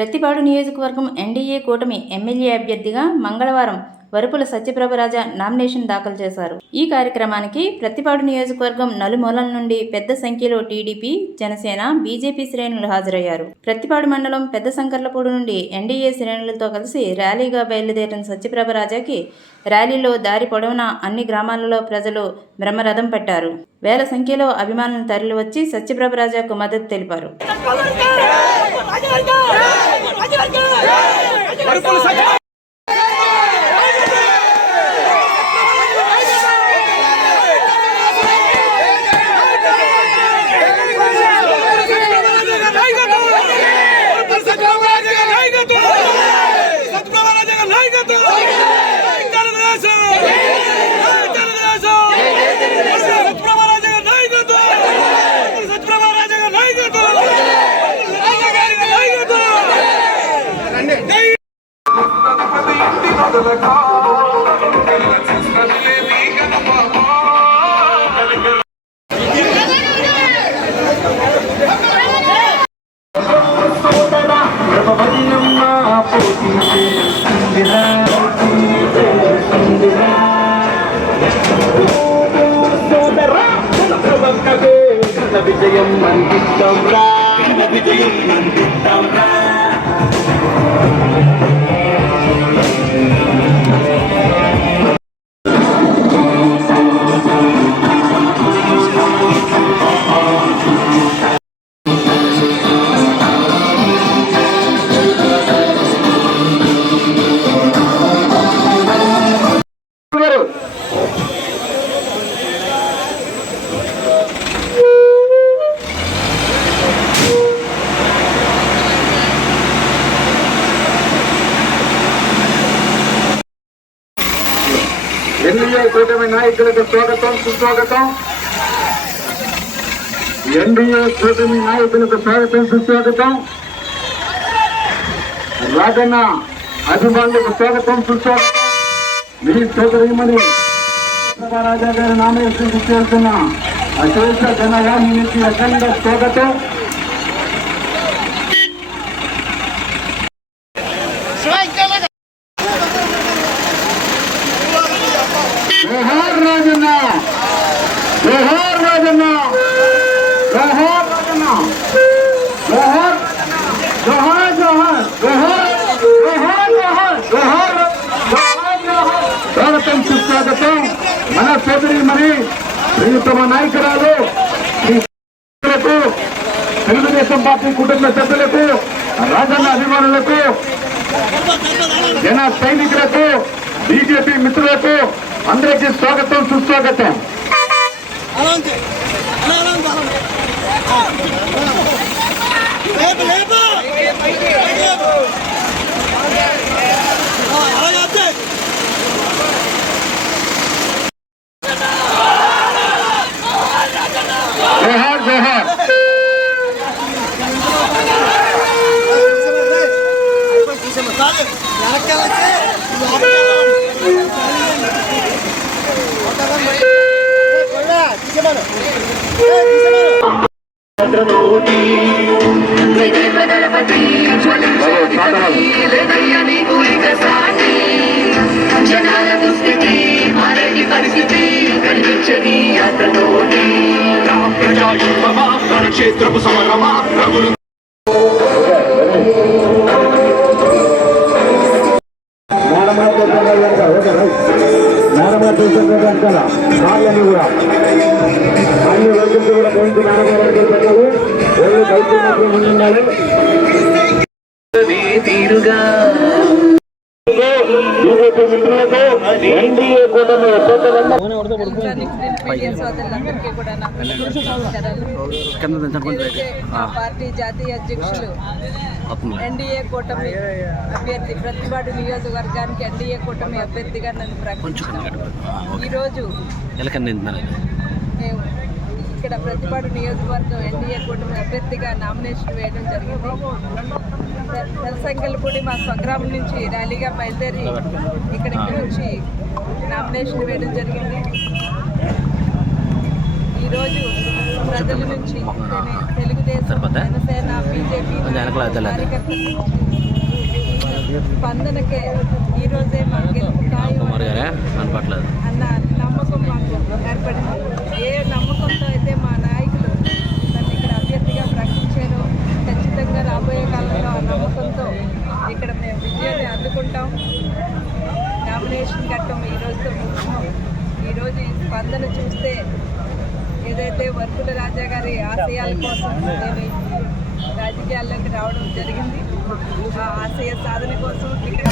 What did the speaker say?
ప్రతిపాడు నియోజకవర్గం ఎన్డీఏ కూటమి ఎమ్మెల్యే అభ్యర్థిగా మంగళవారం వరుపుల సత్యప్రభరాజ నామినేషన్ దాఖలు చేశారు ఈ కార్యక్రమానికి ప్రతిపాడు నియోజకవర్గం నలుమూలల నుండి పెద్ద సంఖ్యలో టీడీపీ జనసేన బీజేపీ శ్రేణులు హాజరయ్యారు ప్రతిపాడు మండలం పెద్ద సంకర్లపూడి నుండి ఎన్డీఏ శ్రేణులతో కలిసి ర్యాలీగా బయలుదేరిన సత్యప్రభరాజాకి ర్యాలీలో దారి పొడవునా అన్ని గ్రామాలలో ప్రజలు బ్రహ్మరథం పట్టారు వేల సంఖ్యలో అభిమానులు తరలివచ్చి సత్యప్రభరాజాకు మద్దతు తెలిపారు విజయం అందిస్తాం రా విజయం అందిస్తాం రా! ఎన్డీఏ కూటమి నాయకులకు స్వాగతం సుస్వాగతం. ఎన్డీఏ కూటమి నాయకులకు స్వాగతం సుస్వాగతం. రాజన్న అభిమానులకు స్వాగతం సుస్వాగతం. మీ సోదరిమణి రాజా గారి నామేశ్వరికి చేస్తున్న అశేష జనగామి నుంచి అఖండ స్వాగతం. సోదరిమని మరి ప్రియతమ నాయకురాలు ఈ తెలుగుదేశం పార్టీ కుటుంబ సభ్యులకు రాజన్న అభిమానులకు జన సైనికులకు బీజేపీ మిత్రులకు అందరికీ స్వాగతం సుస్వాగతం. జనాల దుస్థితి మారేటి పరిస్థితి కనిపించని క్షేత్రపు సమరమా ಚಲ ನಾಲ್ಕು ಕೂಡ ಅನ್ನು ರೈತರು ಕೂಡ ಪಾಯಿಂಟ್ ನಾಲ್ಕು పెట్టారు వాళ్ళు కలిసి మాత్రం ముందున్నారు తిరుగా బీజేపీ మిత్రులతో ఎన్డీఏ కూటమి పార్టీ జాతీయ అధ్యక్షులు ఎన్డీఏ కూటమి అభ్యర్థి ప్రతిపాడు నియోజకవర్గానికి ఎన్డీఏ కూటమి అభ్యర్థిగా నన్ను ప్రకటించారు. ఈరోజు ఇక్కడ ప్రతిపాడు నియోజకవర్గం ఎన్డీఏ కూటమి అభ్యర్థిగా నామినేషన్ వేయడం జరిగింది. తెలసంగల్పూడి మా స్వగ్రామం నుంచి ర్యాలీగా బయలుదేరి ఇక్కడికి వచ్చి నామినేషన్ వేయడం జరిగింది. ఈరోజు ప్రజల నుంచి తెలుగుదేశం జనసేన బీజేపీ స్పందనకే ఈరోజే మా గెలుపు ఖాయం కనపట్లేదు అన్న నమ్మకం మాకు ఏర్పడింది ఏ నమ్మకంతో అయితే మా నాయకులు నన్ను ఇక్కడ అభ్యర్థిగా ప్రకటించారో. ఖచ్చితంగా రాబోయే కాలంలో ఆ నమ్మకంతో ఇక్కడ మేము విజయాన్ని అందుకుంటాం. నామినేషన్ ఘట్టం ఈ రోజుతో ముగిసినాం ఈరోజు ఈ స్పందన చూస్తే ఏదైతే వర్కుల రాజా గారి ఆశయాల కోసం నేను రాజకీయాల్లోకి రావడం జరిగింది. ఆ ఆశయ సాధన కోసం ఇక్కడ